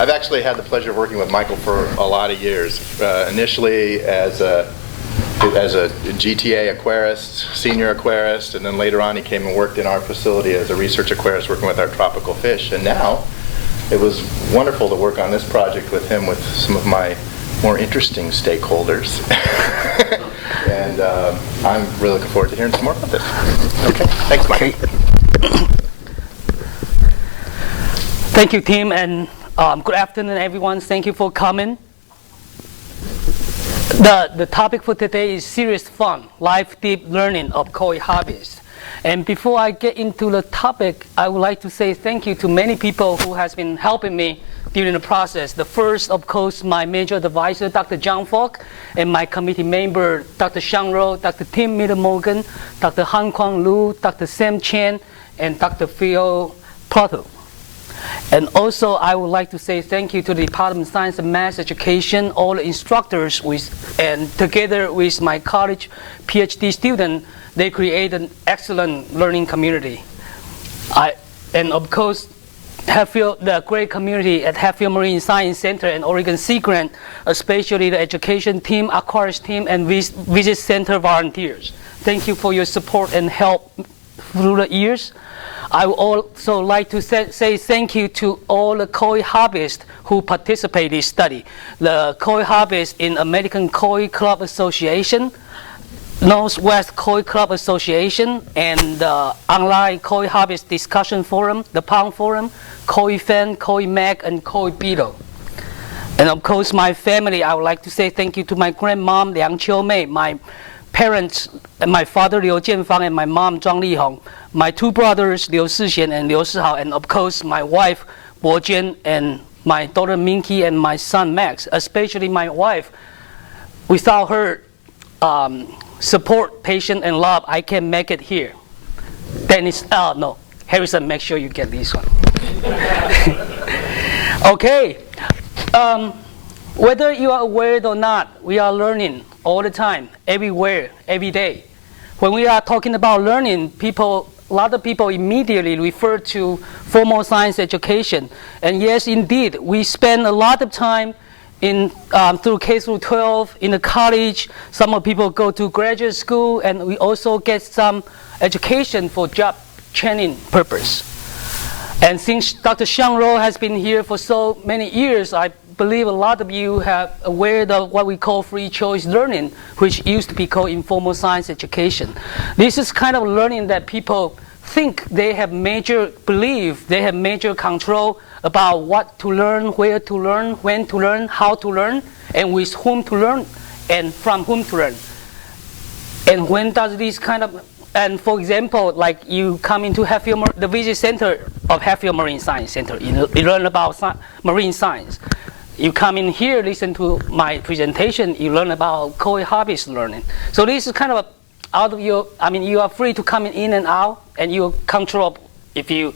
I've actually had the pleasure of working with Michael for a lot of years. Initially as a GTA aquarist, senior aquarist, and then later on he came and worked in our facility as a research aquarist working with our tropical fish. And now it was wonderful to work on this project with him with some of my more interesting stakeholders. And I'm really looking forward to hearing some more about this. Okay, thanks, Mike. Okay. Thank you, Tim, and good afternoon, everyone. Thank you for coming. The topic for today is serious fun, life deep learning of CoA Hobbies. And before I get into the topic, I would like to say thank you to many people who has been helping me during the process. The first, of course, my major advisor, Dr. John Falk, and my committee member, Dr. Shang Ro, Dr. Tim Middle-Morgan, Dr. Han Kwang Lu, Dr. Sam Chen, and Dr. Phil Prato. And also, I would like to say thank you to the Department of Science and Math Education, all the instructors, and together with my college PhD student, they create an excellent learning community. And of course, Hatfield, the great community at Hatfield Marine Science Center and Oregon Sea Grant, especially the education team, aquarist team, and visit center volunteers. Thank you for your support and help through the years. I would also like to say thank you to all the CoA hobbyists who participate in this study. The CoA hobbyists in American CoA Club Association, Northwest CoA Club Association, and the online CoA Hobbies Discussion Forum, the Pound Forum, CoA Fan, CoA Mag, and CoA Beetle. And of course, my family, I would like to say thank you to my grandmom, Liang Qiu Mei, my parents, and my father, Liu Jianfang, and my mom, Zhang Lihong, my two brothers, Liu Sixian and Liu Sihao, and of course, my wife, Bo Jian, and my daughter, Minky, and my son, Max, especially my wife. Without her support, patience, and love, I can make it here. Dennis, no, Harrison, make sure you get this one. Okay, whether you are aware or not, we are learning all the time, everywhere, every day. When we are talking about learning, a lot of people immediately refer to formal science education. And yes, indeed, we spend a lot of time through K through 12 in the college. Some people go to graduate school, and we also get some education for job training purpose. And since Dr. Shang Ro has been here for so many years, I believe a lot of you have aware of what we call free choice learning, which used to be called informal science education. This is kind of learning that people think they have major belief, they have major control about what to learn, where to learn, when to learn, how to learn, and with whom to learn, and from whom to learn. And when does this kind of, and for example, like you come into Hatfield, the visit center of Hatfield Marine Science Center, you learn about marine science. You come in here, listen to my presentation, you learn about CoA Hobbies learning. So this is kind of out of your, you are free to come in and out, and you control, if you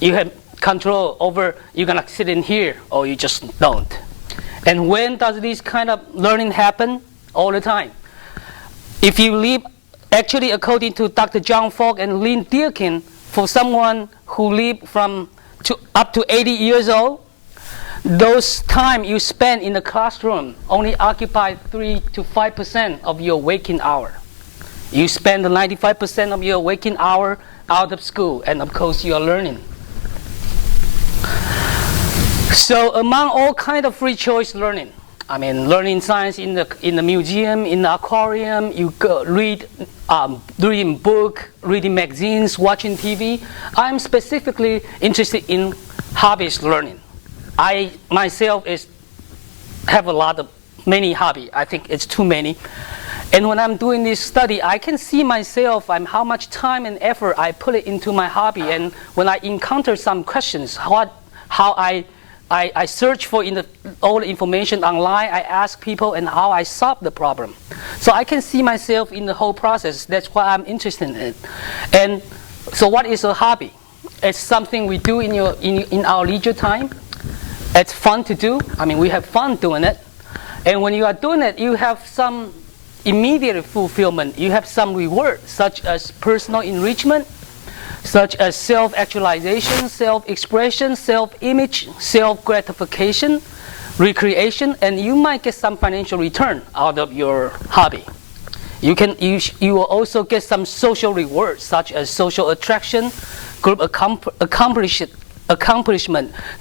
have control over, you're gonna sit in here, or you just don't. And when does this kind of learning happen? All the time. If you live, actually according to Dr. John Falk and Lynn Deakin, for someone who live up to 80 years old, those time you spend in the classroom only occupy 3 to 5% of your waking hour. You spend 95% of your waking hour out of school, and of course you are learning. So among all kind of free choice learning, learning science in the museum, in the aquarium, you go reading book, reading magazines, watching TV. I'm specifically interested in hobbies learning. I myself have many hobbies. I think it's too many. And when I'm doing this study, I can see myself how much time and effort I put it into my hobby. And when I encounter some questions, how I search for all the information online, I ask people, and how I solve the problem. So I can see myself in the whole process. That's what I'm interested in. And so what is a hobby? It's something we do in our leisure time. It's fun to do. We have fun doing it. And when you are doing it, you have some immediate fulfillment. You have some reward, such as personal enrichment, such as self-actualization, self-expression, self-image, self-gratification, recreation, and you might get some financial return out of your hobby. You will also get some social rewards, such as social attraction, group accomplishment,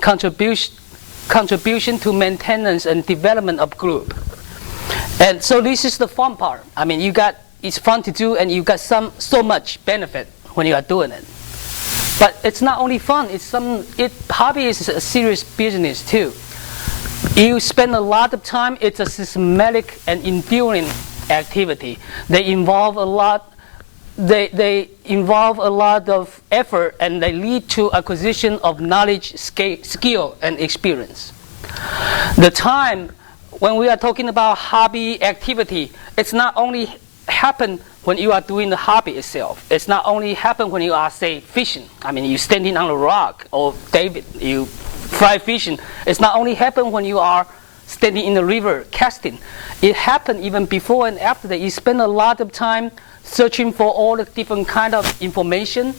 contribution to maintenance and development of group. And so this is the fun part. I mean, it's fun to do, and you got so much benefit when you are doing it. But it's not only fun. Hobby is a serious business too. You spend a lot of time. It's a systematic and enduring activity. They involve a lot. They involve a lot of effort, and they lead to acquisition of knowledge, skill, and experience. The time when we are talking about hobby activity, it's not only happen when you are doing the hobby itself. It's not only happen when you are, say, fishing. I mean, you standing on a rock, or David, you fly fishing. It's not only happen when you are standing in the river casting. It happened even before and after that. You spend a lot of time searching for all the different kind of information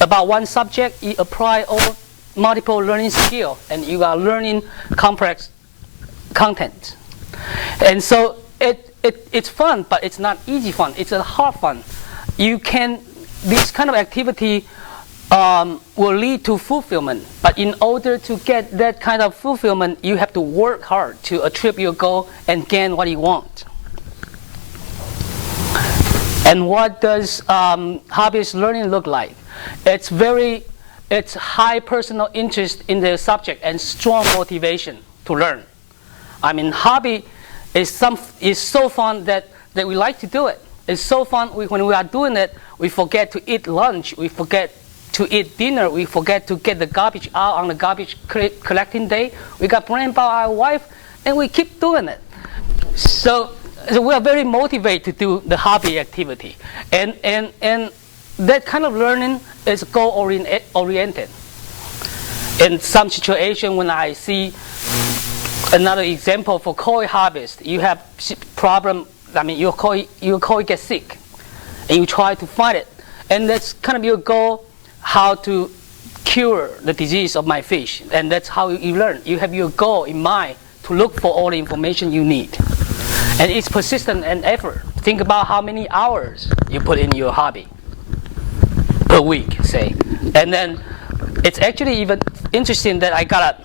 about one subject. You apply all multiple learning skills, and you are learning complex content. And so it's fun, but it's not easy fun. It's a hard fun. This kind of activity will lead to fulfillment. But in order to get that kind of fulfillment, you have to work hard to achieve your goal and gain what you want. And what does hobbyist learning look like? It's high personal interest in the subject and strong motivation to learn. I mean, hobby is so fun that we like to do it. It's so fun when we are doing it, we forget to eat lunch, we forget to eat dinner, we forget to get the garbage out on the garbage collecting day. We got blamed by our wife, and we keep doing it. So we are very motivated to do the hobby activity. And that kind of learning is goal-oriented. In some situation, when I see another example for CoA hobbyists, you have problem. I mean, your CoA gets sick, and you try to find it, and that's kind of your goal, how to cure the disease of my fish, and that's how you learn. You have your goal in mind to look for all the information you need, and it's persistent and effort. Think about how many hours you put in your hobby per week, say, and then it's actually even interesting that I got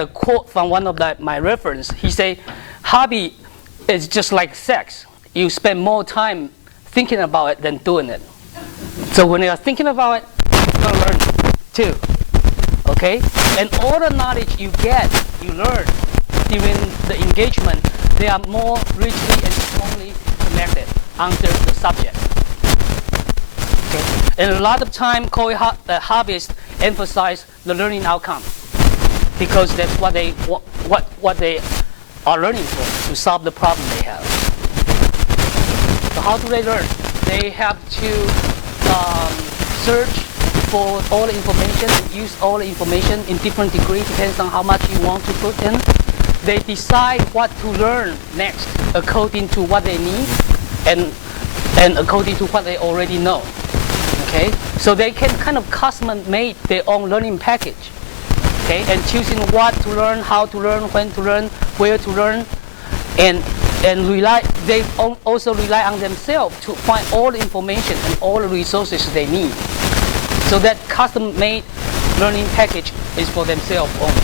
a quote from one of my reference. He say, hobby is just like sex. You spend more time thinking about it than doing it. So when you are thinking about it, you're going to learn too. Okay? And all the knowledge you learn during the engagement, they are more richly and strongly connected under the subject. Okay? And a lot of time, CoA hobbyists emphasize the learning outcome, because that's what they are learning for, to solve the problem they have. So how do they learn? They have to search for all the information, use all the information in different degrees, depends on how much you want to put in. They decide what to learn next according to what they need and according to what they already know. Okay? So they can kind of custom-make their own learning package. Okay, and choosing what to learn, how to learn, when to learn, where to learn, and they also rely on themselves to find all the information and all the resources they need. So that custom-made learning package is for themselves only.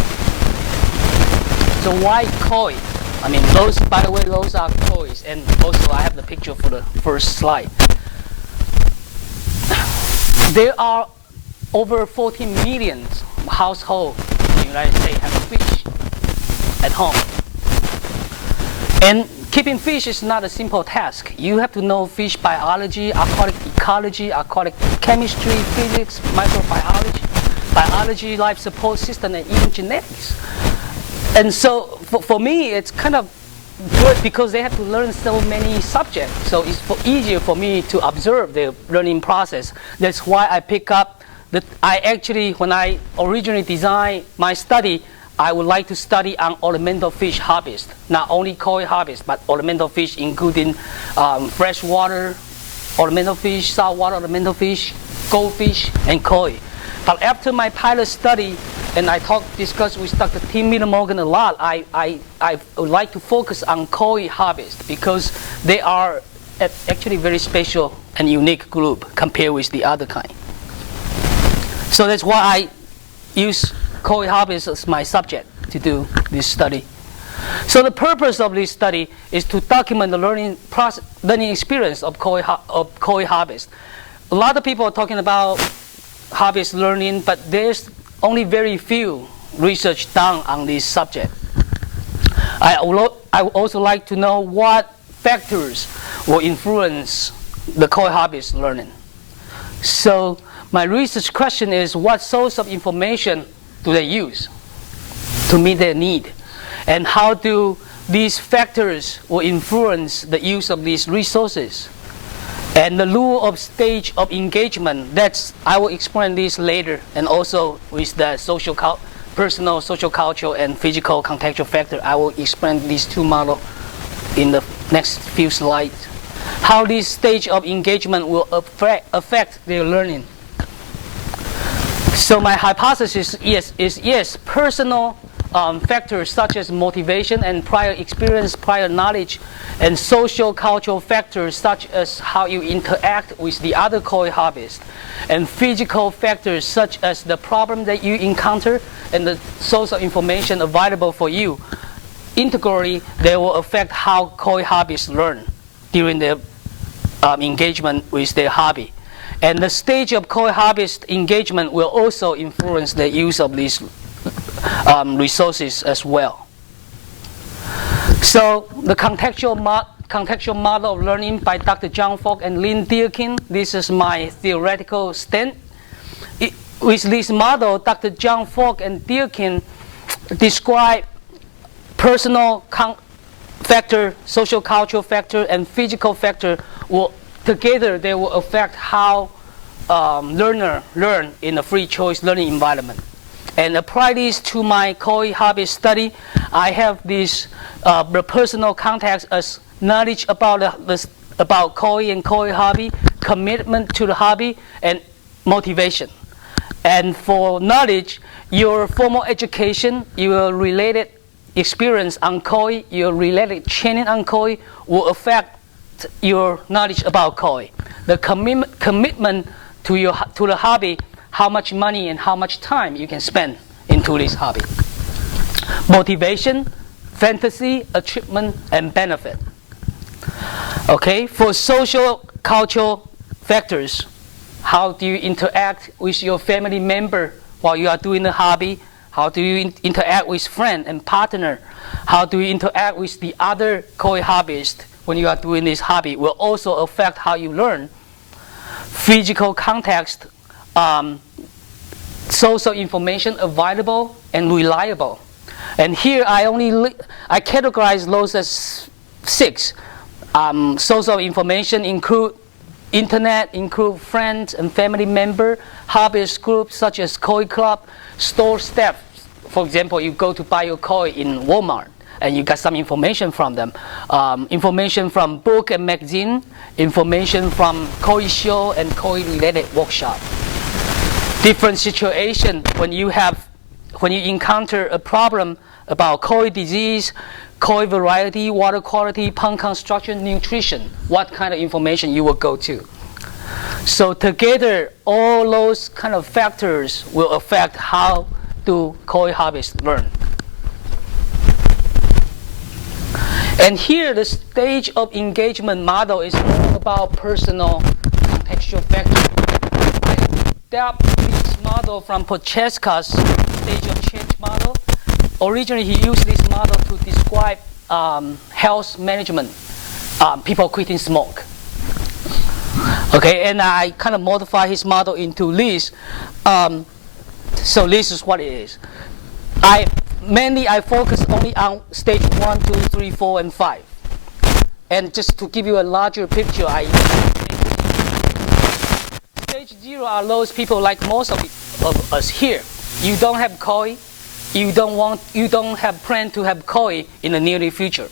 So why CoA? I mean, by the way, those are CoAs, and also I have the picture for the first slide. There are over 14 million households in the United States have fish at home. And keeping fish is not a simple task. You have to know fish biology, aquatic ecology, aquatic chemistry, physics, microbiology, biology, life support system, and even genetics. And so for me, it's kind of good because they have to learn so many subjects. So it's easier for me to observe their learning process. That's why I pick up that when I originally designed my study, I would like to study on ornamental fish hobbyists. Not only CoA hobbyists, but ornamental fish, including freshwater ornamental fish, saltwater ornamental fish, goldfish, and koi. But after my pilot study, and I discussed with Dr. Tim Miller-Morgan a lot, I would like to focus on CoA hobbyists because they are actually very special and unique group compared with the other kind. So that's why I use CoA hobbyists as my subject to do this study. So the purpose of this study is to document the learning experience of CoA hobbyists. A lot of people are talking about hobbyist learning, but there's only very few research done on this subject. I would also like to know what factors will influence the CoA hobbyist learning. So my research question is, what source of information do they use to meet their need? And how do these factors will influence the use of these resources? And the rule of stage of engagement, I will explain this later, and also with the personal, social, cultural, and physical contextual factor. I will explain these two models in the next few slides. How this stage of engagement will affect their learning. So my hypothesis is yes, personal factors such as motivation and prior experience, prior knowledge, and social cultural factors such as how you interact with the other CoA hobbyists, and physical factors such as the problem that you encounter and the source of information available for you. Integrally, they will affect how CoA hobbyists learn during their engagement with their hobby. And the stage of CoA hobbyist engagement will also influence the use of these resources as well. So the contextual model of learning by Dr. John Falk and Lynn Deakin, this is my theoretical stint. With this model, Dr. John Falk and Deakin describe personal factor, social cultural factor, and physical factor together they will affect how learner learn in a free choice learning environment. And apply this to my CoA hobby study. I have this the personal context as knowledge about CoA and CoA hobby, commitment to the hobby, and motivation. And for knowledge, your formal education, your related experience on CoA, your related training on CoA will affect your knowledge about CoA. The commitment to the hobby, how much money and how much time you can spend into this hobby. Motivation, fantasy, achievement, and benefit. Okay, for social cultural factors, how do you interact with your family member while you are doing the hobby? How do you interact with friend and partner? How do you interact with the other CoA hobbyists when you are doing this hobby will also affect how you learn. Physical context, source of information available and reliable. And here I categorize those as 6. Source of information include internet, include friends and family member, hobbyist groups such as CoA Club, store staff. For example, you go to buy your CoA in Walmart and you got some information from them. Information from book and magazine, information from CoA show and CoA related workshop. Different situation when you encounter a problem about CoA disease, CoA variety, water quality, pond construction, nutrition, what kind of information you will go to. So together, all those kind of factors will affect how do CoA hobbyists learn. And here, the stage of engagement model is more about personal contextual factors. I adapted this model from Prochaska's stage of change model. Originally, he used this model to describe health management, people quitting smoke. Okay, and I kind of modify his model into this. So this is what it is. Mainly I focus only on stage 1, 2, 3, 4, and 5. And just to give you a larger picture, stage 0 are those people like most of us here. You don't have CoA. You don't have plan to have CoA in the near future.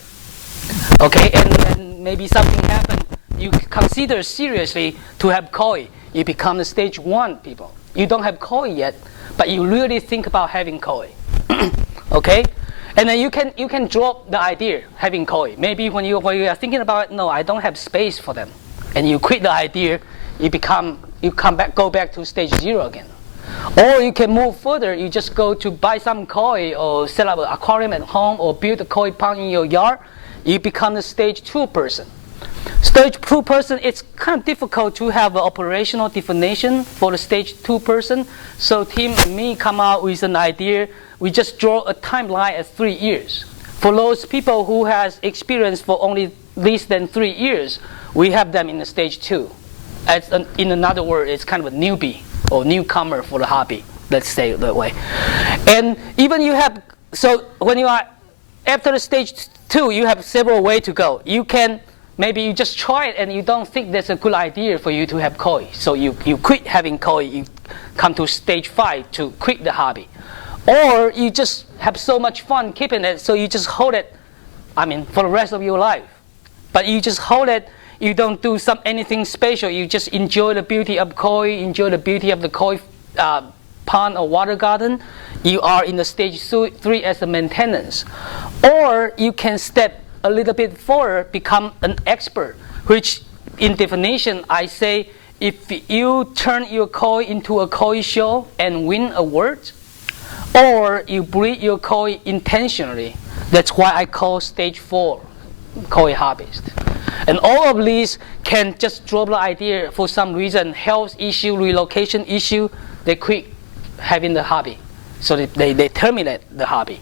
Okay, and then maybe something happened. You consider seriously to have CoA. you become the stage 1 people. You don't have CoA yet, but you really think about having CoA. Okay? And then you can drop the idea having CoA. Maybe when you are thinking about it, no, I don't have space for them. And you quit the idea, go back to stage 0 again. Or you can move further, you just go to buy some CoA or set up an aquarium at home or build a CoA pond in your yard. You become the stage 2 person. Stage 2 person, it's kind of difficult to have an operational definition for the stage 2 person. So Tim and me come out with an idea. We just draw a timeline at 3 years. For those people who has experience for only less than 3 years, we have them in the stage 2. In another word, it's kind of a newbie or newcomer for the hobby. Let's say it that way. And even you have, so when you are after the stage 2, you have several ways to go. You can, maybe you just try it and you don't think that's a good idea for you to have CoA. So you quit having CoA, you come to stage 5 to quit the hobby. Or you just have so much fun keeping it, so you just hold it, for the rest of your life. But you just hold it, you don't do anything special, you just enjoy the beauty of CoA, enjoy the beauty of the CoA pond or water garden. You are in the stage 3 as a maintenance. Or you can step a little bit forward, become an expert, which in definition I say, if you turn your CoA into a CoA show and win awards, or you breed your CoA intentionally, that's why I call stage 4 CoA hobbyist. And all of these can just drop the idea for some reason, health issue, relocation issue, they quit having the hobby. So they terminate the hobby.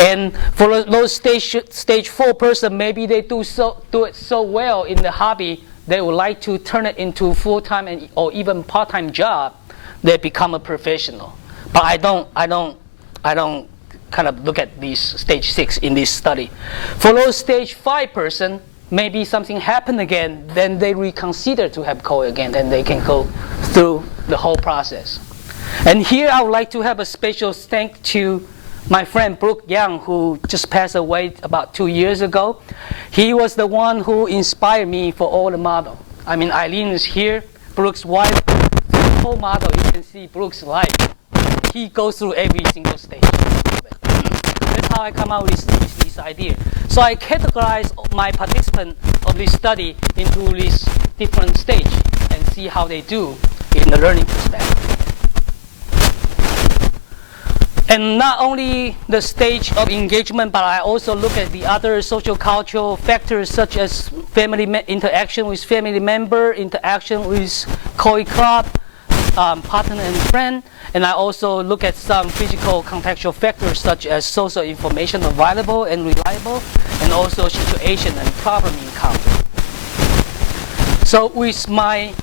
And for those stage 4 person, maybe they do it so well in the hobby, they would like to turn it into full-time or even part-time job. They become a professional. But I don't kind of look at these stage 6 in this study. For those stage 5 person, maybe something happened again, then they reconsider to have CoA again, and they can go through the whole process. And here I would like to have a special thank to my friend Brooke Young, who just passed away about 2 years ago. He was the one who inspired me for all the model. Eileen is here, Brooke's wife. The whole model, you can see Brooke's life. He goes through every single stage. That's how I come out with this idea. So I categorize my participants of this study into these different stages and see how they do in the learning perspective. And not only the stage of engagement, but I also look at the other social cultural factors such as interaction with family member, interaction with CoA club, partner and friend. And I also look at some physical contextual factors such as social information available and reliable, and also situation and problem encounter. So with my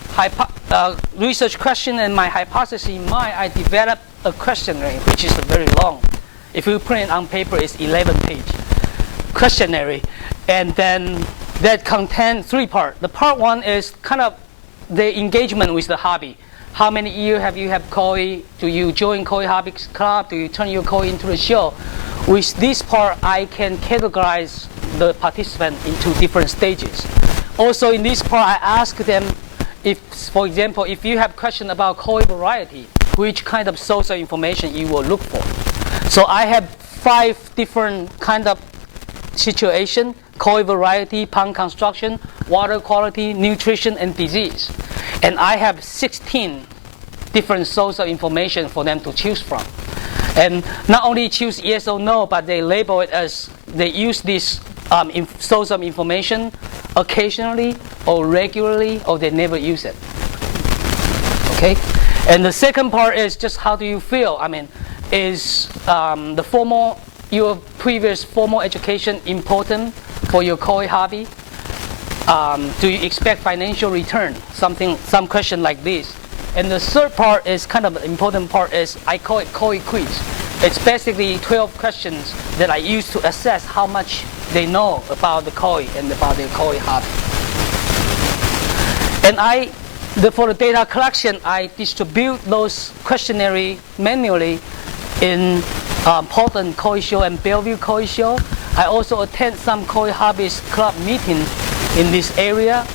research question and my hypothesis in mind, I developed a questionnaire, which is very long. If you print it on paper, it's 11-page questionnaire. And then that contains 3 parts. The part 1 is kind of the engagement with the hobby. How many years have you had CoA? Do you join CoA Hobbies Club? Do you turn your CoA into a show? With this part, I can categorize the participant into different stages. Also in this part, I ask them, for example, if you have question about CoA Variety, which kind of social information you will look for. So I have 5 different kind of situation: CoA Variety, pond construction, water quality, nutrition, and disease. And I have 16 different social information for them to choose from. And not only choose yes or no, but they label it as they use this social information occasionally or regularly, or they never use it. Okay? And the second part is just how do you feel? Is your previous formal education important for your CoA hobby? Do you expect financial return? Some question like this. And the third part is kind of the important part is I call it CoA Quiz. It's basically 12 questions that I use to assess how much they know about the CoA and about their CoA hobby. And for the data collection, I distribute those questionnaire manually in Portland CoA Show and Bellevue CoA Show. I also attend some CoA Hobbies Club meetings in this area.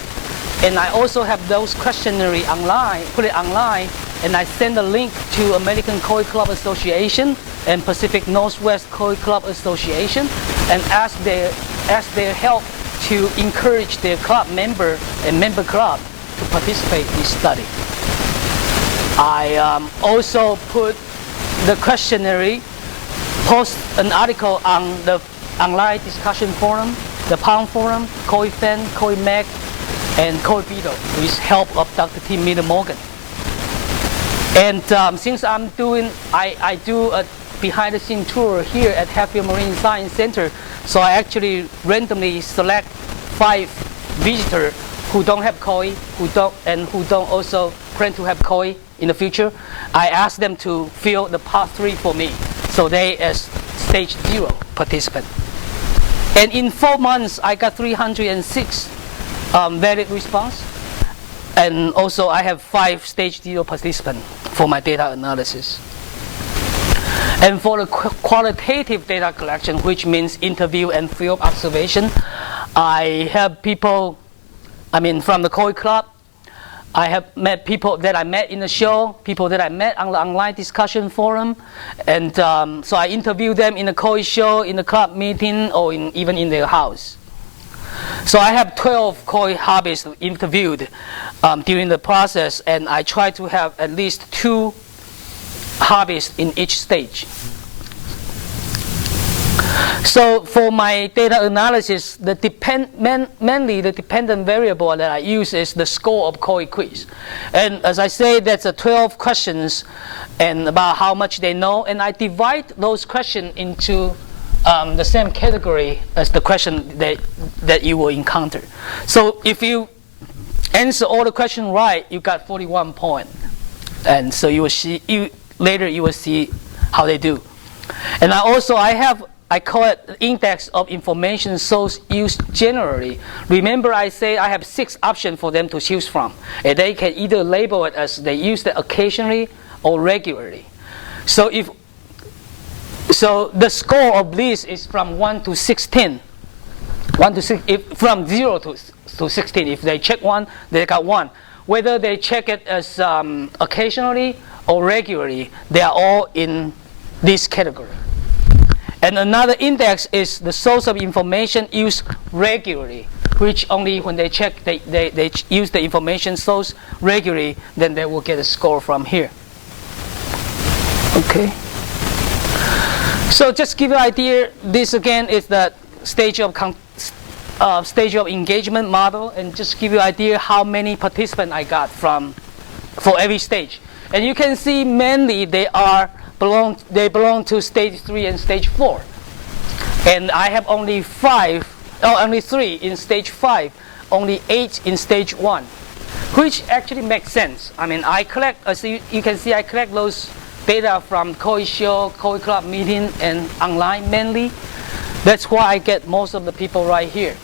And I also have those questionnaire online, put it online, and I send a link to American CoA Club Association and Pacific Northwest CoA Club Association, and ask their help to encourage their club member and member club to participate in this study. I also put the questionnaire, post an article on the online discussion forum, the Pound Forum, CoA Fan, CoA Mag, and CoA Beetle, with help of Dr. Tim Miller-Morgan. And since I do a behind-the-scene tour here at Hatfield Marine Science Center, so I actually randomly select 5 visitors who don't have CoA, who don't also plan to have CoA in the future. I ask them to fill the part 3 for me, so they as stage 0 participant. And in 4 months, I got 306 valid response. And also I have 5 stage 0 participants for my data analysis. And for the qualitative data collection, which means interview and field observation, I have people, from the CoA Club. I have met people that I met in the show, people that I met on the online discussion forum, and so I interview them in the CoA show, in the club meeting, or even in their house. So I have 12 CoA hobbyists interviewed during the process, and I try to have at least 2 hobbyists in each stage. So for my data analysis, mainly the dependent variable that I use is the score of CoA Quiz. And as I say, that's 12 questions and about how much they know, and I divide those questions into the same category as the question that you will encounter. So if you answer all the questions right, you got 41 points. And so you will see, later you will see how they do. And I call it the index of information source used generally. Remember I say I have 6 options for them to choose from. And they can either label it as they use it occasionally or regularly. So the score of this is from 1 to 16. From 0 to 16. If they check 1, they got 1. Whether they check it as occasionally or regularly, they are all in this category. And another index is the source of information used regularly, which only when they check, they use the information source regularly, then they will get a score from here. Okay. So just give you an idea, this again is the stage of engagement model, and just give you an idea how many participants I got for every stage. And you can see mainly they belong to stage 3 and stage 4. And I have only 3 in stage 5, only 8 in stage 1, which actually makes sense. I collect, as you can see, I collect those data from CoA show, CoA club meeting, and online mainly. That's why I get most of the people right here.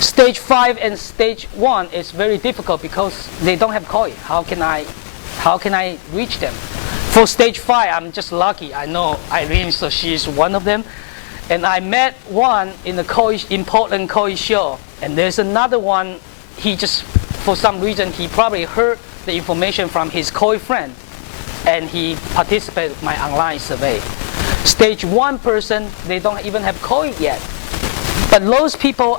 Stage 5 and stage 1 is very difficult because they don't have CoA. How can I reach them? For stage 5, I'm just lucky. I know Irene, so she's one of them. And I met one in the Portland CoA show. And there's another one, for some reason, he probably heard the information from his CoA friend. And he participated in my online survey. Stage 1 person, they don't even have CoA yet. But those people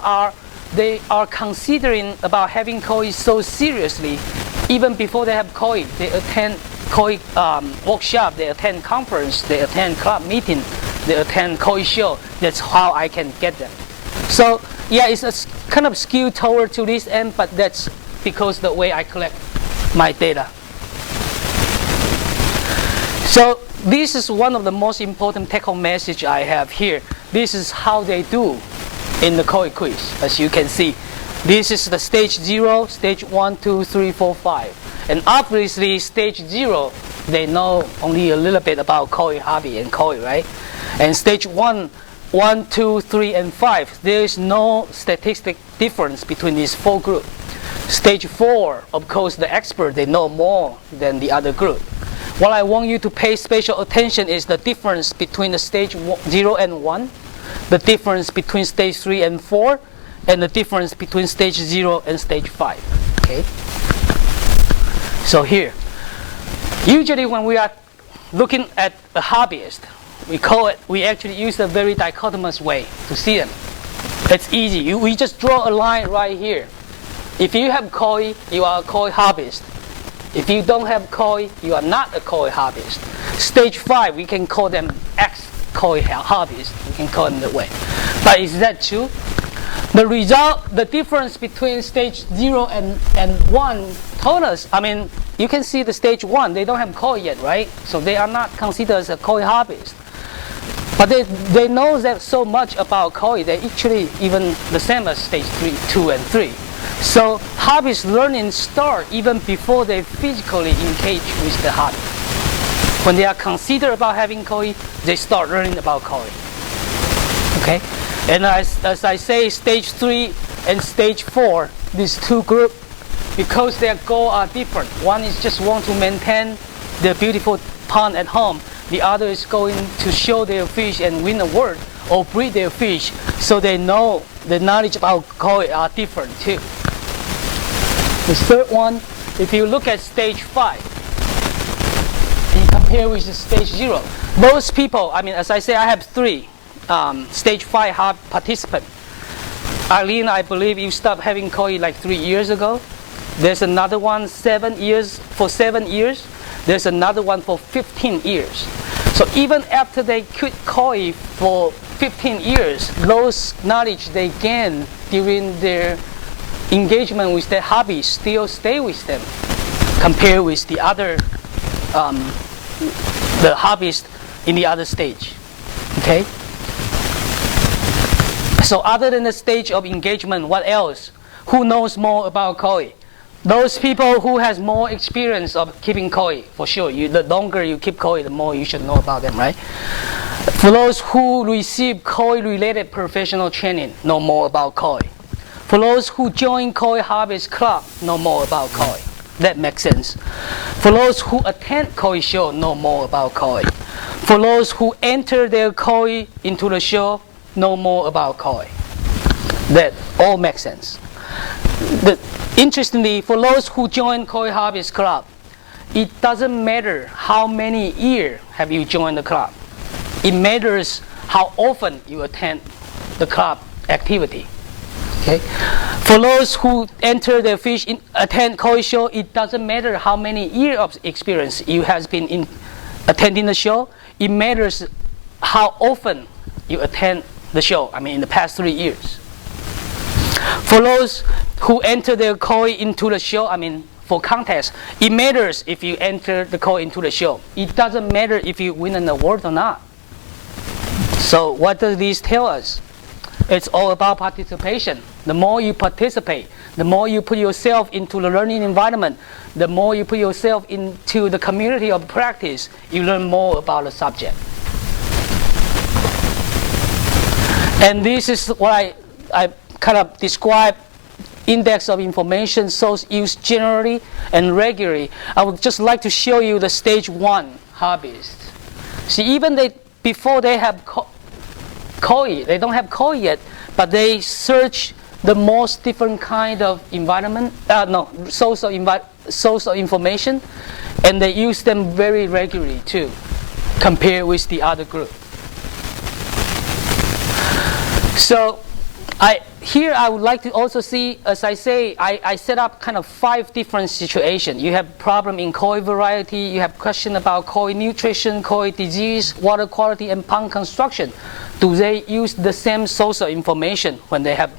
they are considering about having CoA so seriously, even before they have CoA. They attend CoA workshop, they attend conference, they attend club meeting, they attend CoA show. That's how I can get them. So yeah, it's kind of skewed toward to this end, but that's because the way I collect my data. So this is one of the most important take-home message I have here. This is how they do in the CoA Quiz, as you can see. This is the stage 0, stage 1, 2, 3, 4, 5. And obviously, stage 0, they know only a little bit about CoA hobby and CoA, right? And stage 1, 2, 3, and 5, there is no statistic difference between these 4 groups. Stage 4, of course, the expert, they know more than the other group. What I want you to pay special attention is the difference between the stage 0 and 1, the difference between stage 3 and 4, and the difference between stage 0 and stage 5. Okay. So here, usually when we are looking at a hobbyist, we actually use a very dichotomous way to see them. It's easy. We just draw a line right here. If you have CoA, you are a CoA hobbyist. If you don't have CoA, you are not a CoA hobbyist. Stage 5, we can call them ex-CoA hobbyists. We can call them that way. But is that true? The difference between stage 0 and 1 told us, I mean, you can see the stage 1, they don't have CoA yet, right? So they are not considered as a CoA hobbyist. But they know that so much about CoA, they're actually even the same as stage 2 and 3. So hobbyist learning start even before they physically engage with the hobby. When they are considered about having CoA, they start learning about CoA. Okay? And as I say, stage 3 and stage 4, these two groups, because their goals are different. One is just want to maintain the beautiful pond at home. The other is going to show their fish and win an award or breed their fish, so they know the knowledge about CoA are different too. The third one, if you look at stage 5 and you compare with the stage 0, most people, I mean, as I say, I have 3 stage 5 participants. Arlene, I believe you stopped having CoA like 3 years ago. There's another one 7 years. There's another one for 15 years. So even after they quit CoA for 15 years, those knowledge they gain during their engagement with their hobby still stay with them, compared with the other, the hobbyist in the other stage. Okay. So other than the stage of engagement, what else? Who knows more about CoA? Those people who has more experience of keeping CoA, for sure. The longer you keep CoA, the more you should know about them, right? For those who receive CoA-related professional training, know more about CoA. For those who join CoA Hobbies Club, know more about CoA. That makes sense. For those who attend CoA show, know more about CoA. For those who enter their CoA into the show, know more about CoA. That all makes sense. Interestingly, for those who join CoA Hobbies Club, it doesn't matter how many years have you joined the club. It matters how often you attend the club activity. Okay? For those who enter their fish attend CoA show, it doesn't matter how many years of experience you have been in attending the show. It matters how often you attend the show. I mean, in the past 3 years. For those who enter their CoA into the show, I mean, for contest, it matters if you enter the CoA into the show. It doesn't matter if you win an award or not. So what does this tell us? It's all about participation. The more you participate, the more you put yourself into the learning environment, the more you put yourself into the community of practice, you learn more about the subject. And this is what I kind of describe index of information source used generally and regularly. I would just like to show you the stage 1 hobbyists. See, even before they have CoA, they don't have CoA yet, but they search the most different kind of environment, source of information, and they use them very regularly too, compared with the other group. So here I would like to also see, as I say, I set up kind of 5 different situations. You have problem in CoA variety, you have question about CoA nutrition, CoA disease, water quality, and pond construction. Do they use the same source of information when they have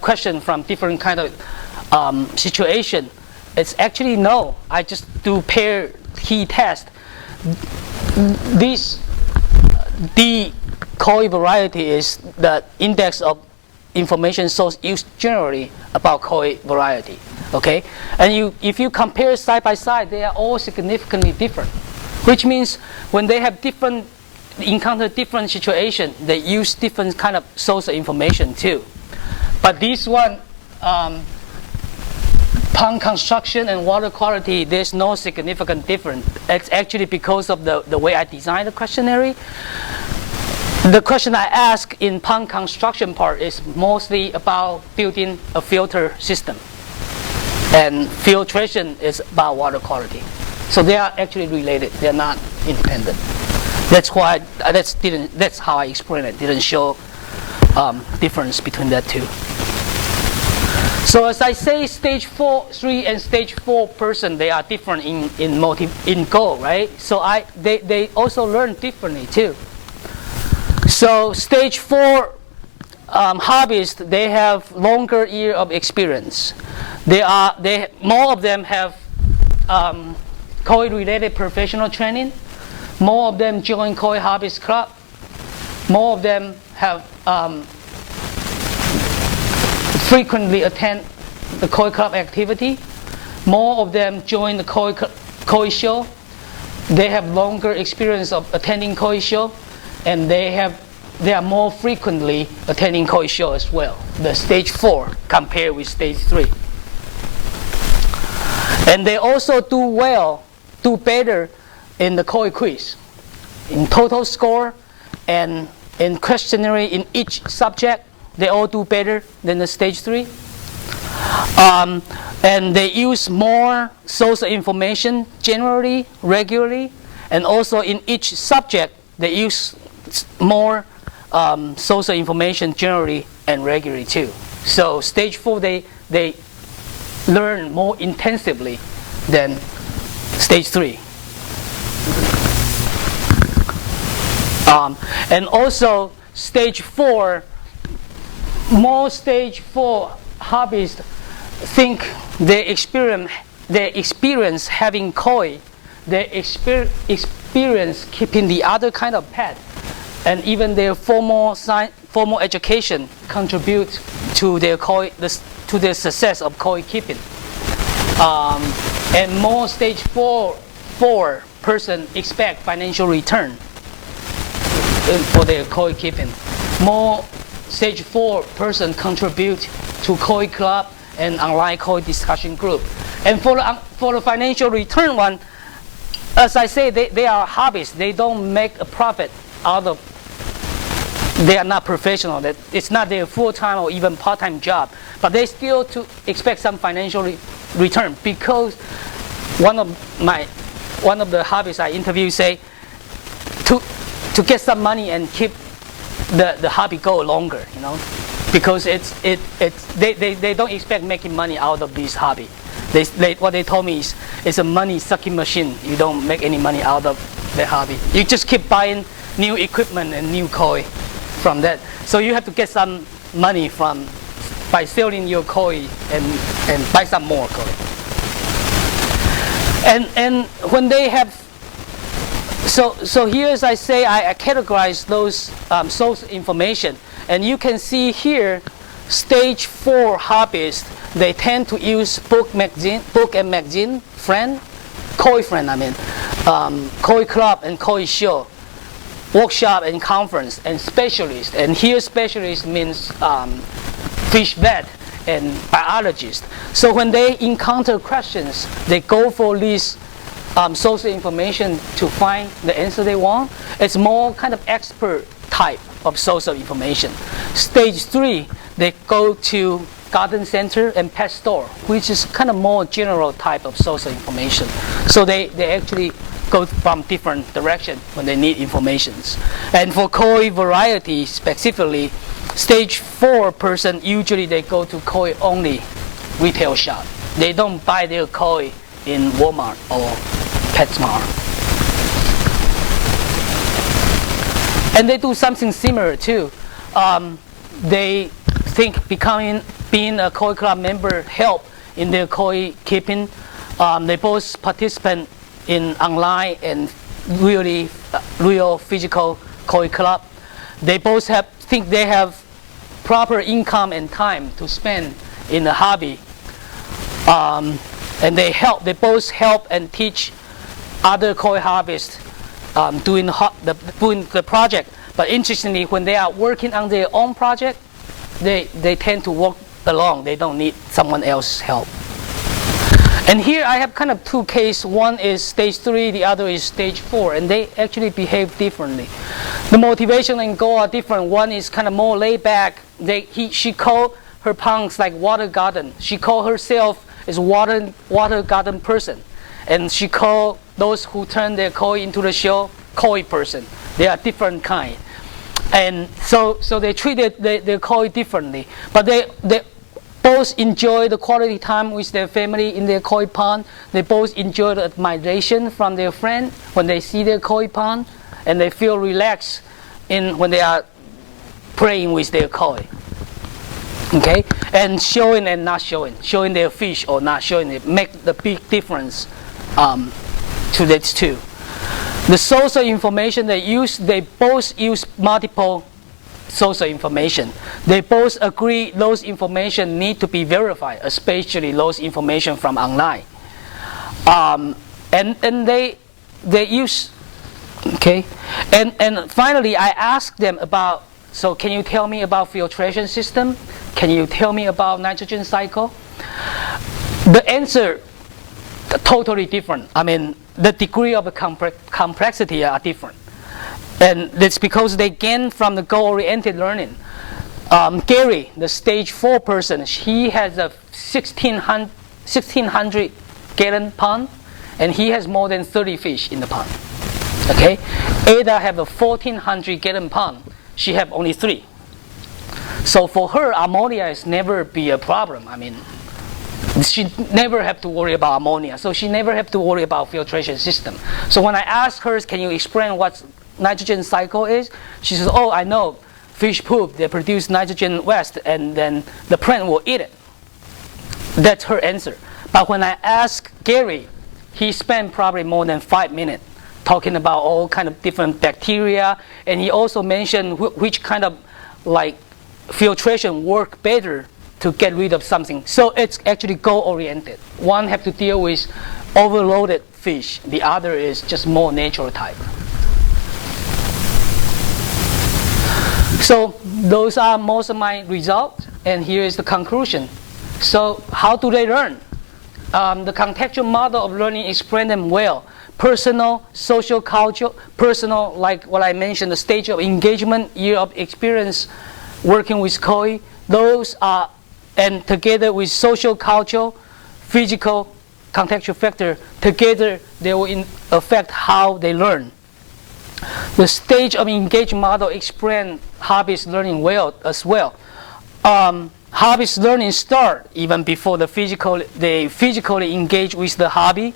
questions from different kind of situation? It's actually no. I just do pair key test. The CoA variety is the index of information source used generally about CoA variety. Okay, and if you compare side by side, they are all significantly different, which means when they have encounter different situation, they use different kind of source of information too. But this one, pond construction and water quality, there's no significant difference. It's actually because of the way I designed the questionnaire. The question I ask in pond construction part is mostly about building a filter system. and filtration is about water quality. So they are actually related. They're not independent. That's why that's how I explain it. Didn't show difference between that two. So as I say, stage 3 and stage 4 person, they are different in goal, right? So they also learn differently too. So stage 4 hobbyists, they have longer year of experience. More of them have CoA related professional training. More of them join CoA Hobbies Club. More of them have frequently attend the CoA Club activity. More of them join the CoA show. They have longer experience of attending CoA show, and they are more frequently attending CoA show as well. The stage 4 compared with stage 3. And they also do better in the CoA Quiz, in total score and in questionnaire in each subject. They all do better than the stage 3. And they use more social information generally, regularly, and also in each subject they use more social information generally and regularly too. So stage 4 they learn more intensively than stage 3. And also stage 4, more stage 4 hobbyists think they experience having CoA, they experience keeping the other kind of pet, and even their formal education contribute to their to their success of CoA keeping. And more stage 4 person expect financial return for their CoA keeping. More stage 4 person contribute to CoA Club and online CoA discussion group. And for the financial return one, as I say, they are hobbyists. They don't make a profit out of. They are not professional. It's not their full-time or even part-time job, but they still expect some financial return, because one of the hobbyists I interviewed say to get some money and keep the hobby go longer, because they don't expect making money out of this hobby. What they told me is it's a money sucking machine. You don't make any money out of the hobby. You just keep buying new equipment and new CoA from that. So you have to get some money by selling your CoA and buy some more CoA. And when they have, so here as I say, I categorize those source information, and you can see here, stage 4 hobbyists, they tend to use book and magazine, CoA friend, CoA Club and CoA show, workshop and conference, and specialist. And here specialist means fish vet and biologist. So when they encounter questions, they go for this social information to find the answer they want. It's more kind of expert type of social information. Stage 3, they go to garden center and pet store, which is kind of more general type of social information. So they actually go from different direction when they need informations. And for CoA Variety specifically, stage 4 person, usually they go to CoA only retail shop. They don't buy their CoA in Walmart or PetSmart. And they do something similar too. They think being a CoA Club member help in their CoA keeping. They both participate in online and real physical CoA Club. They both think they have proper income and time to spend in the hobby. And they both help and teach other CoA hobbyists doing the project. But interestingly, when they are working on their own project, they tend to work alone. They don't need someone else's help. And here I have kind of two cases. One is stage 3, the other is stage 4, and they actually behave differently. The motivation and goal are different. One is kind of more laid back. She called her ponds like water garden. She called herself is water garden person, and she called those who turn their koi into the shell koi person. They are different kind, and so they treated their koi differently. But they both enjoy the quality time with their family in their koi pond. They both enjoy the admiration from their friend when they see their koi pond, and they feel relaxed when they are playing with their koi. Okay, and showing and not showing their fish or not showing it make the big difference to these two. The source of information they both use multiple source of information. They both agree those information need to be verified, especially those information from online. And they use, okay, and finally I asked them about, so can you tell me about filtration system? Can you tell me about nitrogen cycle? The answer totally different. I mean, the degree of the complexity are different. And it's because they gain from the goal-oriented learning. Gary, the stage 4 person, he has a 1,600 gallon pond, and he has more than 30 fish in the pond. Okay, Ada have a 1,400 gallon pond. She have only 3. So for her, ammonia is never be a problem. I mean, she never have to worry about ammonia. So she never have to worry about filtration system. So when I asked her, can you explain what nitrogen cycle is? She says, oh, I know. Fish poop, they produce nitrogen waste, and then the plant will eat it. That's her answer. But when I asked Gary, he spent probably more than 5 minutes talking about all kind of different bacteria, and he also mentioned which kind of like filtration work better to get rid of something. So it's actually goal-oriented. One have to deal with overloaded fish. The other is just more natural type. So those are most of my results, and here is the conclusion. So how do they learn? The contextual model of learning explains them well. Personal, social, cultural. Personal, like what I mentioned, the stage of engagement, year of experience working with CoA. Those are, and together with social, cultural, physical, contextual factor, together they will affect how they learn. The stage of engagement model explains hobbyist learning well as well. Hobbyist learning start even before they physically engage with the hobby.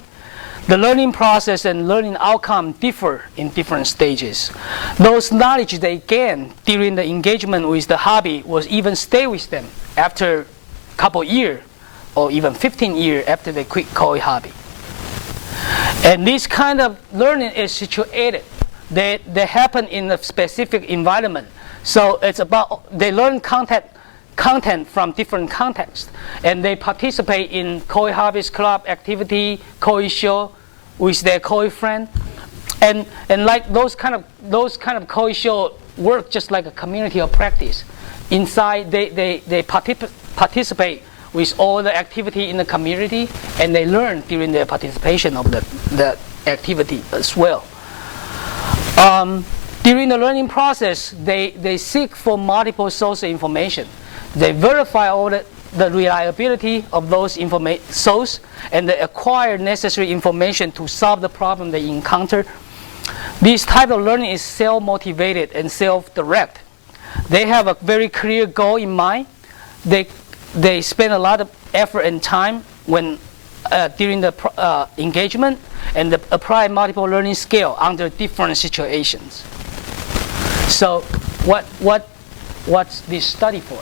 The learning process and learning outcome differ in different stages. Those knowledge they gain during the engagement with the hobby will even stay with them after a couple years or even 15 years after they quit CoA hobby. And this kind of learning is situated. They happen in a specific environment. So it's about, they learn content from different contexts, and they participate in CoA Hobbies Club activity, CoA show with their CoA friend, and like those kind of CoA show work just like a community of practice. Inside they participate with all the activity in the community, and they learn during their participation of the activity as well. During the learning process, they seek for multiple sources of information. They verify all the reliability of those sources, and they acquire necessary information to solve the problem they encounter. This type of learning is self-motivated and self-direct. They have a very clear goal in mind. They spend a lot of effort and time during the engagement, and they apply multiple learning skills under different situations. So what's this study for?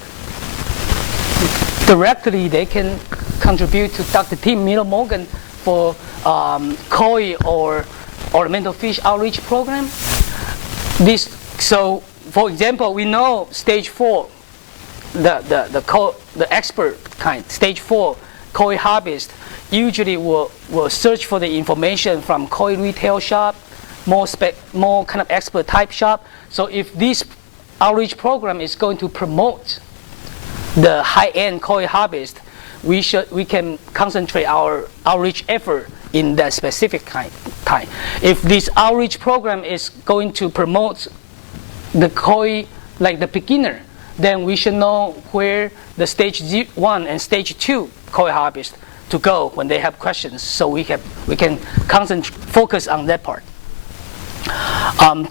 Directly, they can contribute to Dr. Tim Miller-Morgan for CoA or ornamental fish outreach program. So, for example, we know stage 4, the expert kind, stage 4 CoA hobbyist usually will search for the information from CoA retail shop, more kind of expert type shop. So if this outreach program is going to promote the high-end CoA hobbyist, we can concentrate our outreach effort in that specific time. If this outreach program is going to promote the CoA, like the beginner, then we should know where the stage 1 and stage 2 CoA hobbyists to go when they have questions, so we can focus on that part.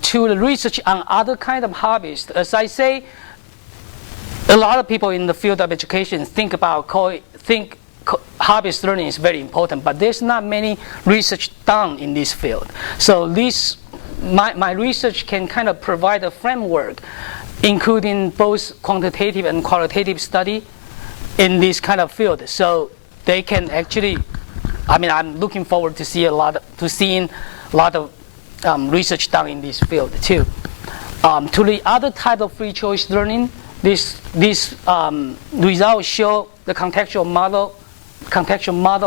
To the research on other kind of hobbies, as I say, a lot of people in the field of education think hobbyist learning is very important, but there's not many research done in this field. So my research can kind of provide a framework, including both quantitative and qualitative study in this kind of field. So they can actually, I'm looking forward to seeing a lot of research done in this field too. To the other type of free choice learning, these results show the contextual model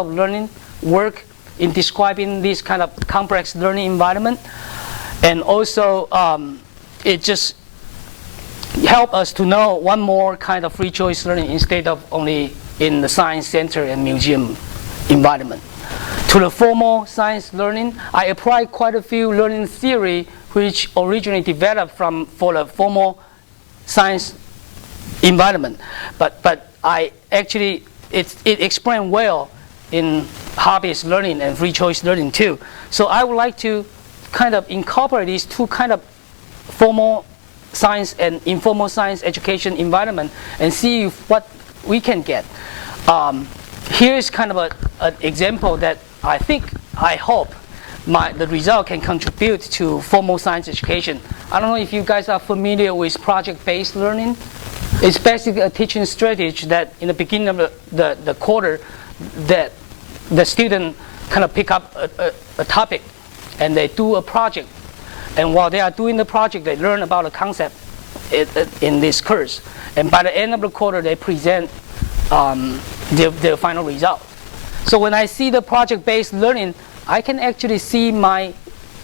of learning work in describing this kind of complex learning environment, and also it just help us to know one more kind of free choice learning instead of only in the science center and museum environment. To the formal science learning, I applied quite a few learning theory which originally developed for the formal science environment, but I actually it explained well in hobbyist learning and free choice learning too. So I would like to kind of incorporate these two kind of formal science and informal science education environment and see what we can get. Here's kind of an example that I hope the result can contribute to formal science education. I don't know if you guys are familiar with project-based learning. It's basically a teaching strategy that in the beginning of the quarter, that the student kind of pick up a topic and they do a project. And while they are doing the project, they learn about the concept in this course. And by the end of the quarter, they present their final result. So when I see the project-based learning, I can actually see my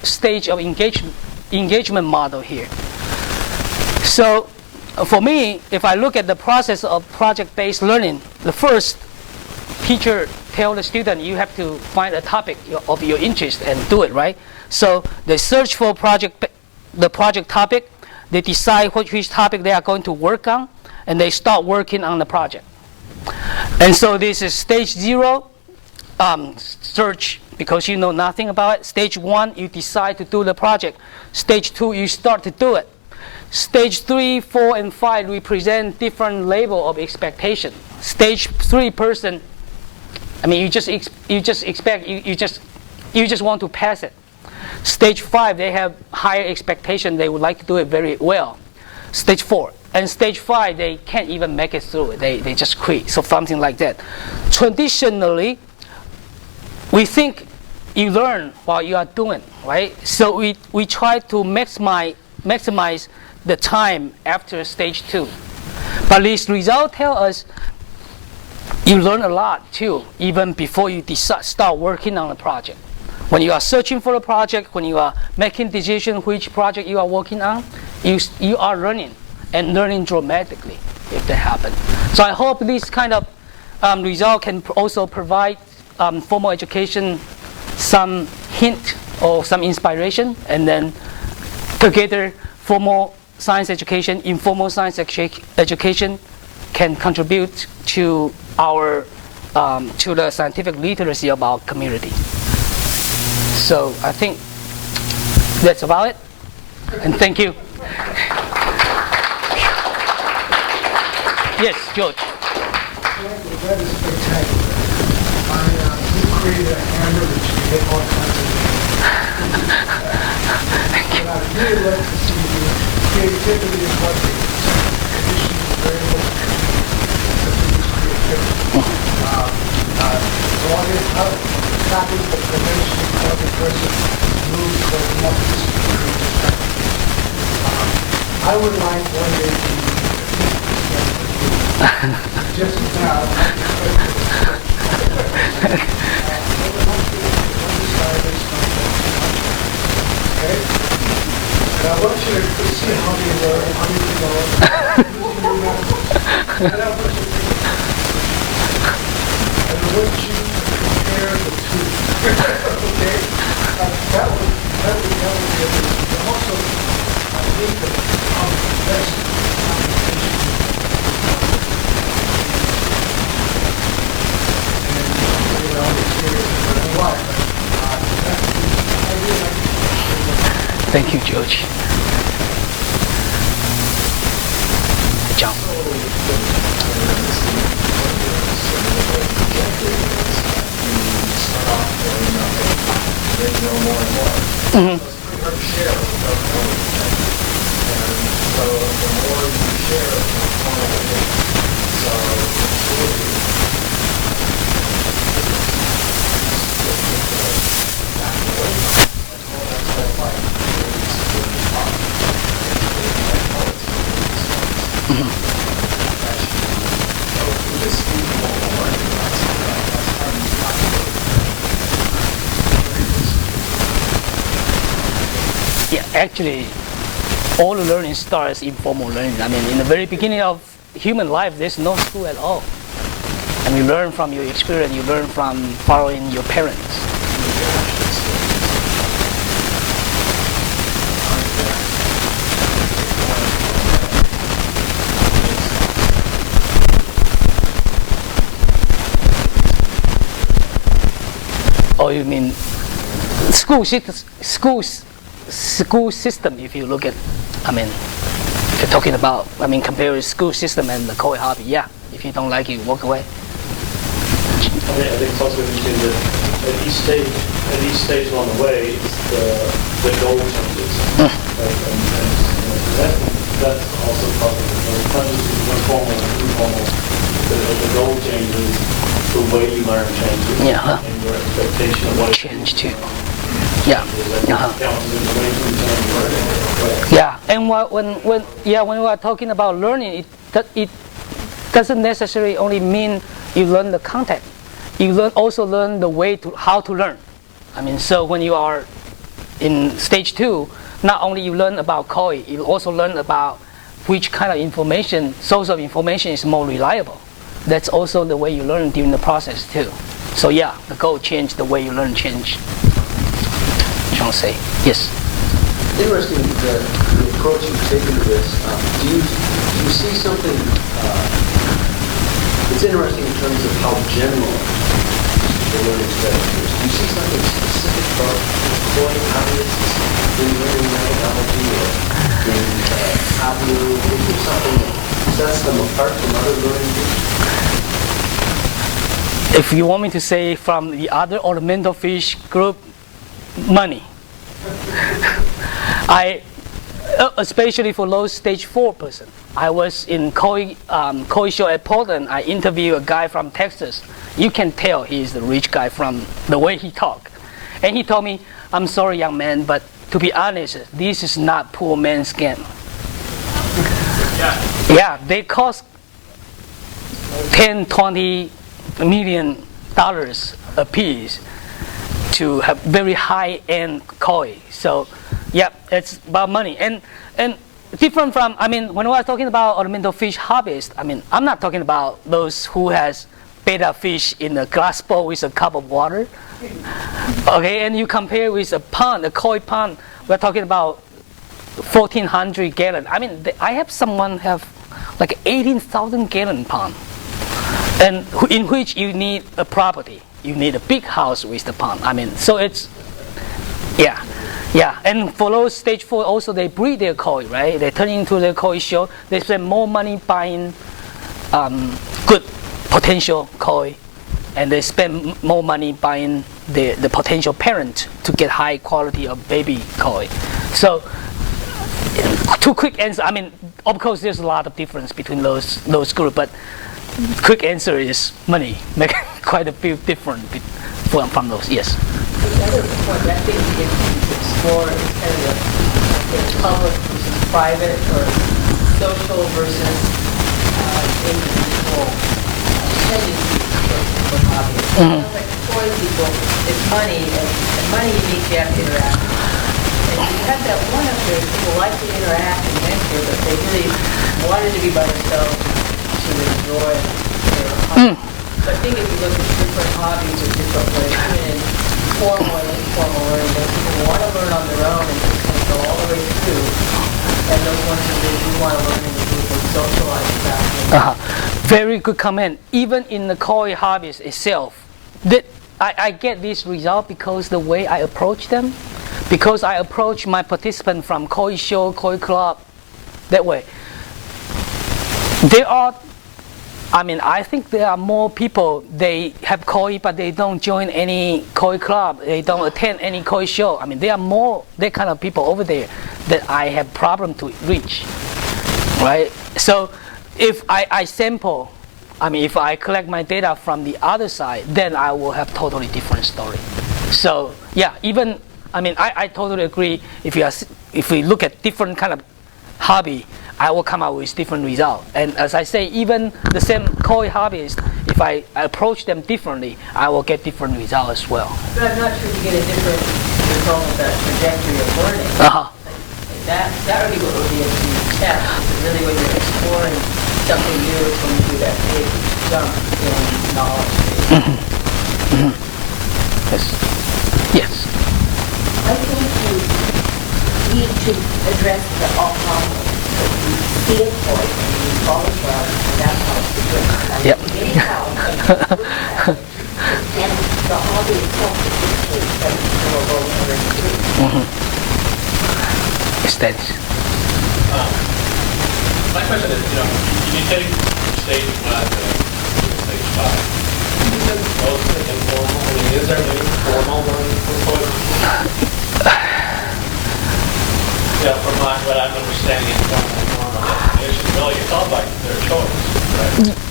stage of engagement model here. So for me, if I look at the process of project-based learning, the first teacher tells the student you have to find a topic of your interest and do it, right? So they search for the project topic, they decide which topic they are going to work on, and they start working on the project. And so this is stage 0, search because you know nothing about it. Stage 1, you decide to do the project. Stage 2, you start to do it. Stage 3, 4, and 5 represent different level of expectation. Stage 3 person, you just want to pass it. Stage 5, they have higher expectation. They would like to do it very well. Stage 4. And stage 5, they can't even make it through it. They just quit. So something like that. Traditionally, we think you learn while you are doing, right? So we try to maximize the time after stage 2. But these results tell us you learn a lot too, even before you start working on the project. When you are searching for a project, when you are making decisions which project you are working on, you are learning, and learning dramatically if that happens. So I hope this kind of result can also provide formal education some hint or some inspiration, and then together formal science education, informal science education can contribute to to the scientific literacy of our community. So I think that's about it, and thank you. Yes, George. That is spectacular. You created a hammer that you can hit all kinds of things. What I'd really like to see is creativity is what the conditions is very much creativity. So I guess how copy the prevention of the person moves from nothing to creativity. I would like one day to just now, okay? And I want you to see how you learn, how you develop, and I want you to compare the two. Okay? That would be amazing. Also, I think that the best communication Thank you, George. John. Mm-hmm. Yeah, actually, all the learning starts informal learning. I mean, in the very beginning of human life, there's no school at all. And you learn from your experience, you learn from following your parents. Oh, you mean school system, if you look at, I mean, if you're talking about, I mean, compare school system and the CoA hobby, yeah. If you don't like it, walk away. I think it's also interesting that at each stage along the way, the goal changes. Right? That's also part of it. It's not just informal and informal. The goal changes, the way you learn changes, Yeah. and your expectation of what Change too. Yeah. Uh-huh. counts as information in terms of learning. Yeah, and when we are talking about learning, it doesn't necessarily only mean you learn the content. You also learn the way to how to learn. I mean, so when you are in stage 2, not only you learn about CoA, you also learn about which kind of information, source of information is more reliable. That's also the way you learn during the process too. So yeah, the goal change, the way you learn change. Sean say, yes. Interesting the approach you've taken to this. Do you see something? It's interesting in terms of how general the learning strategy is. Do you see something specific about employing hobbyists in learning methodology or in hobby? Is there something that sets them apart from other learning groups? If you want me to say from the other ornamental fish group, money. Especially for those stage 4 person. I was in CoA show at Portland. I interviewed a guy from Texas. You can tell he's the rich guy from the way he talked. And he told me, I'm sorry, young man, but to be honest, this is not poor man's game. Yeah, they cost 10, 20 million dollars a piece to have very high-end CoA. So, yeah, it's about money. And different from, I mean, when we are talking about ornamental fish hobbyists, I mean, I'm not talking about those who has betta fish in a glass bowl with a cup of water. Okay, and you compare with a pond, a CoA pond, we're talking about 1,400 gallon. I mean, I have someone have like 18,000 gallon pond, and in which you need a property. You need a big house with the pond. I mean, so it's, yeah. And for those stage 4, also they breed their CoA, right? They turn into their CoA show. They spend more money buying good potential CoA, and they spend more money buying the potential parent to get high quality of baby CoA. So, two quick answer. I mean, of course, there's a lot of difference between those groups, but quick answer is money. Make quite a few different from those. Yes. The other point I think we can explore is kind of the public versus private or social versus individual tendencies for hobbyists. Mm-hmm. Like for people, it's money, and money means you have to interact. And you have that one up there, people like to interact and mentor, but they really wanted to be by themselves to enjoy their hobby. So I think if you look at different hobbies or different ways, in formal and informal learning, those people want to learn on their own and just kind of go all the way through. And those ones that they do want to learn in the group and socialize that. Very good comment. Even in the CoA Hobbies itself, I get this result because the way I approach them. because I approach my participant from CoA show, CoA club, that way. There are, I think there are more people, they have CoA, but they don't join any CoA club, they don't attend any CoA show. There are more, that kind of people over there that I have problem to reach, right? So if I sample, if I collect my data from the other side, then I will have totally different story. So yeah, even, I totally agree, if we look at different kind of hobby, I will come out with different results. And as I say, even the same CoA hobbyist, if I approach them differently, I will get different results as well. But I'm not sure you get a different result with that trajectory of learning. That would be what would be a key step. Really, when you're exploring something new, it's when you do that big jump in knowledge. Yes. I think you need to address the problem. You see a point and you fall as well, and that's how it's progressed. Yep. And the hobby itself is dictates that it's going to go over and through. Yes, that is. My question is, you take stage 1 to stage 5. You said mostly informal. Is there any formal learning for CoA? From what I'm understanding informal definition, really, it's all like their choice,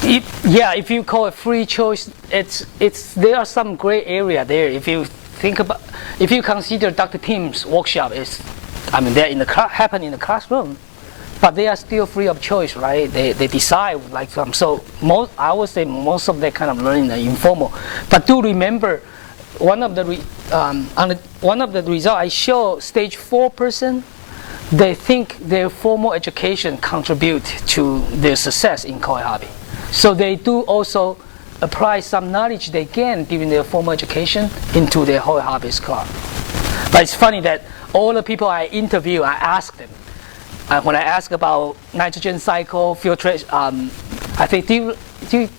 right? Yeah, if you call it free choice, there are some gray area there. If you consider Dr. Tim's workshop they're happen in the classroom, but they are still free of choice, right? They decide like some. So I would say most of that kind of learning are informal. But do remember, one of the results I show, stage 4 person, they think their formal education contribute to their success in CoA hobby. So they do also apply some knowledge they gain during their formal education into their CoA hobbies club. But it's funny that all the people I interview, I ask them. When I ask about nitrogen cycle, filtration, I think,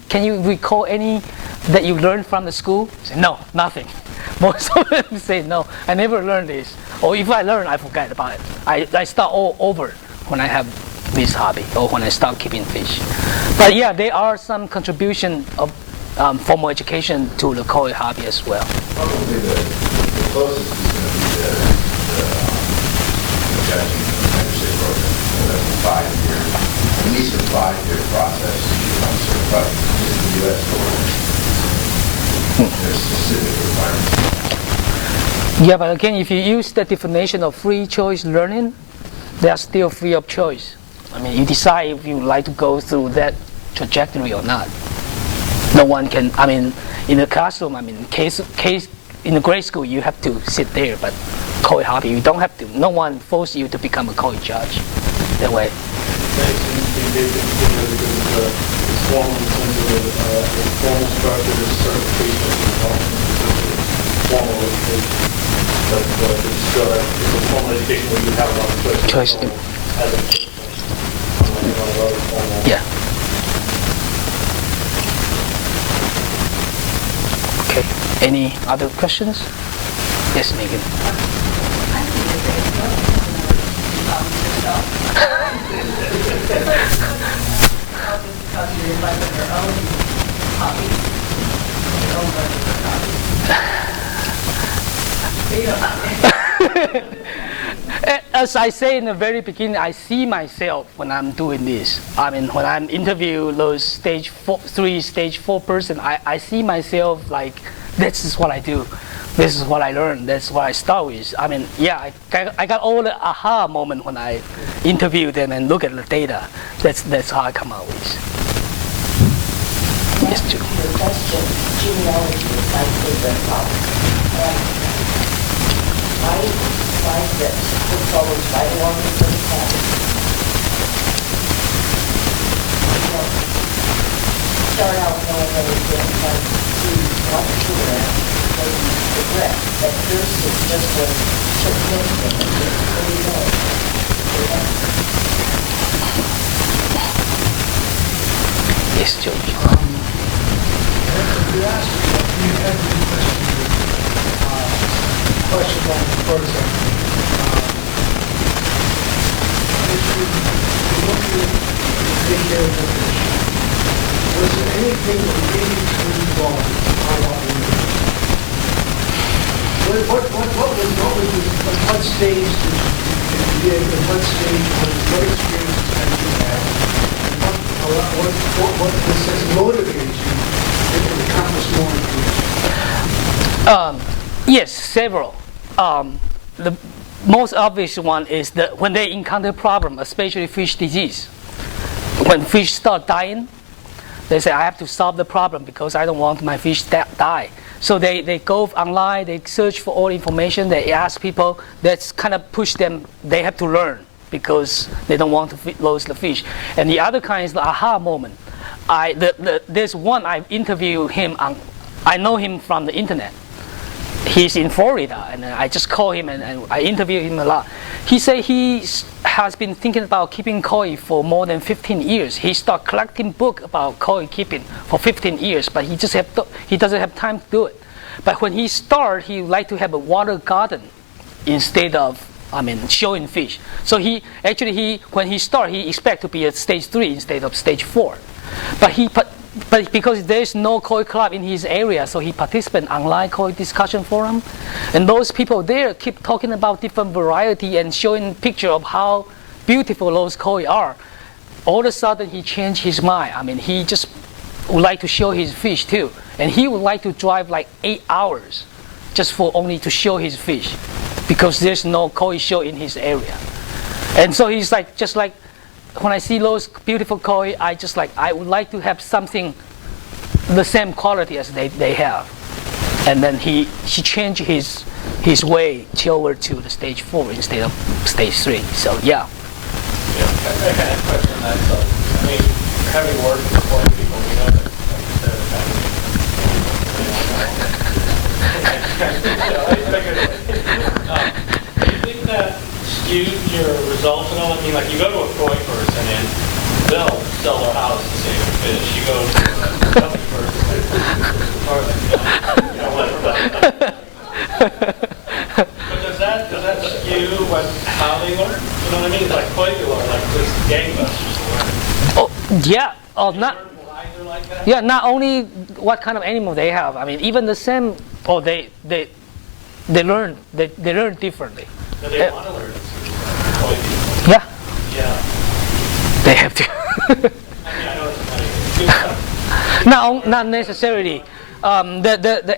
can you recall any that you learned from the school? I say, no, nothing. Most of them say, no, I never learned this. Or if I learn, I forget about it. I start all over when I have this hobby or when I start keeping fish. But yeah, there are some contribution of formal education to the CoA hobby as well. Probably the closest is going to be the judging membership program. That's a 5-year, at least a 5-year process to become certified in the U.S. There's specific requirements. Yeah, but again, if you use the definition of free choice learning, they are still free of choice. You decide if you like to go through that trajectory or not. No one can, in the classroom, in the grade school, you have to sit there, but CoA hobby, you don't have to. No one forces you to become a CoA judge that way. Formal in terms of formal structure, certification, formal education. But it's still a formal education where you have a lot of choice. As a formal. Yeah. Okay. Any other questions? Yes, Megan. Because you're inviting your own hobbies, your own learning hobbies. As I say in the very beginning, I see myself when I'm doing this. When I'm interviewing those stage 4 person, I see myself like, this is what I do. This is what I learned. That's what I start with. I got all the aha moment when I interview them and look at the data. That's how I come out with. Yes, Julie. Your question, genealogy is my favorite topic. I find that it follows right along with the path. Start out knowing everything, like see what to learn, then you progress. At first, it's just a technique thing, and you really know it. Yes, George. You asked if you had any questions. question on the prototype. If you want to take care of the fish, was there anything that you needed to involve on what we did? What stage did you get, at what stage, what experiences have you had? What has motivated you to accomplish more in the future? Yes, several. The most obvious one is that when they encounter problem, especially fish disease, when fish start dying, they say, I have to solve the problem because I don't want my fish to die. So they go online, they search for all information, they ask people, that's kind of push them, they have to learn because they don't want to lose the fish. And the other kind is the aha moment. There's one, I interviewed him, I know him from the internet. He's in Florida, and I just call him and I interview him a lot. He said he has been thinking about keeping koi for more than 15 years. He started collecting books about koi keeping for 15 years, but he doesn't have time to do it. But when he started, he would like to have a water garden instead of, showing fish. So when he started, he expected to be at stage 3 instead of stage 4. But because there's no koi club in his area, so he participated in online koi discussion forum. And those people there keep talking about different variety and showing picture of how beautiful those koi are. All of a sudden, he changed his mind. He just would like to show his fish too. And he would like to drive like 8 hours just for only to show his fish because there's no koi show in his area. And so he's like, just like, when I see those beautiful koi, I would like to have something the same quality as they have. And then he changed his way over to the stage 4 instead of stage 3. So yeah. Yeah, I kind of question that. So, having worked with koi people, we know that, like you said, do you think that skewed your results at all? Like you go to a koi person and they'll sell their house to save a fish. You go to a puppy person, but does that skew how they learn? You know what I mean? It's like koi people are like this gangbusters to learn. Oh yeah. Oh, not. Like that? Yeah, not only what kind of animal they have. Even the same. Oh, they learn. They learn differently. Do they want to learn? Yeah. Yeah. They have to. I know it's funny. Not necessarily. The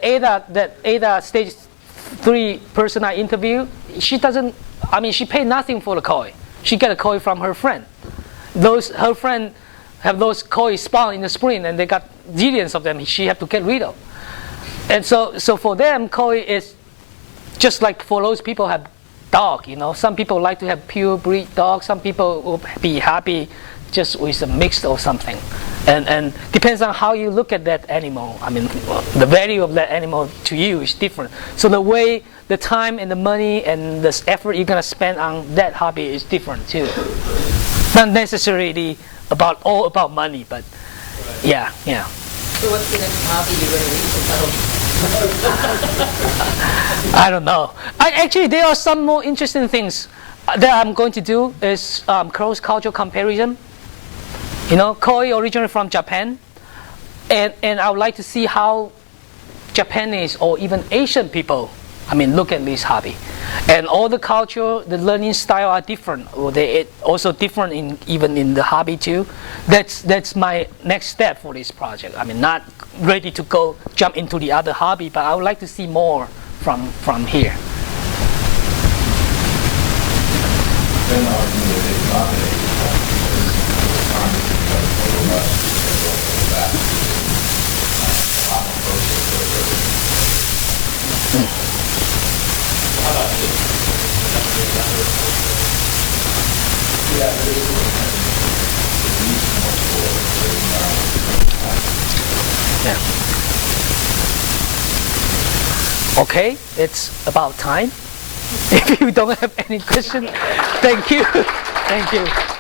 Ada stage 3 person I interviewed, she doesn't. She paid nothing for the koi. She got a koi from her friend. Her friend have those koi spawn in the spring, and they got zillions of them. She have to get rid of. And so for them, koi is just like for those people have dog. Some people like to have pure breed dog. Some people will be happy just with a mix or something. And depends on how you look at that animal. The value of that animal to you is different. So the time and the money and the effort you're gonna spend on that hobby is different too. Not necessarily all about money, but yeah. So what's the next hobby you're going to read? I don't know. Actually, there are some more interesting things that I'm going to do is cross-cultural comparison. Koi originally from Japan, and I would like to see how Japanese or even Asian people, look at this hobby. And all the culture, the learning style are different, or they also different even in the hobby too. That's my next step for this project. Not ready to jump into the other hobby, but I would like to see more from here. Yeah. Okay, it's about time. If you don't have any question, thank you. Thank you.